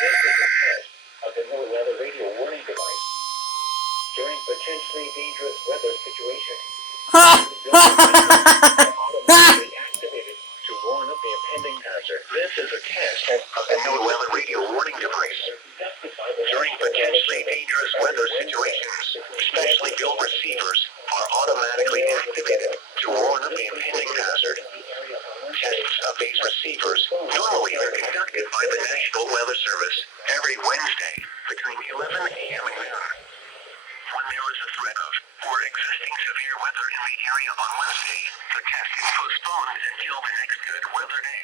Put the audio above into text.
This is a test of the NOAA weather radio warning device. During potentially dangerous weather situations, automatically activated to warn of the impending hazard. This is a test of the NOAA weather radio warning device. During potentially dangerous weather situations, specially built receivers are automatically activated to warn of the impending hazard. Tests of these receivers normally are conducted by the National Weather Service every Wednesday between 11 a.m. and noon. When there is a threat of or existing severe weather in the area on Wednesday, the test is postponed until the next good weather day.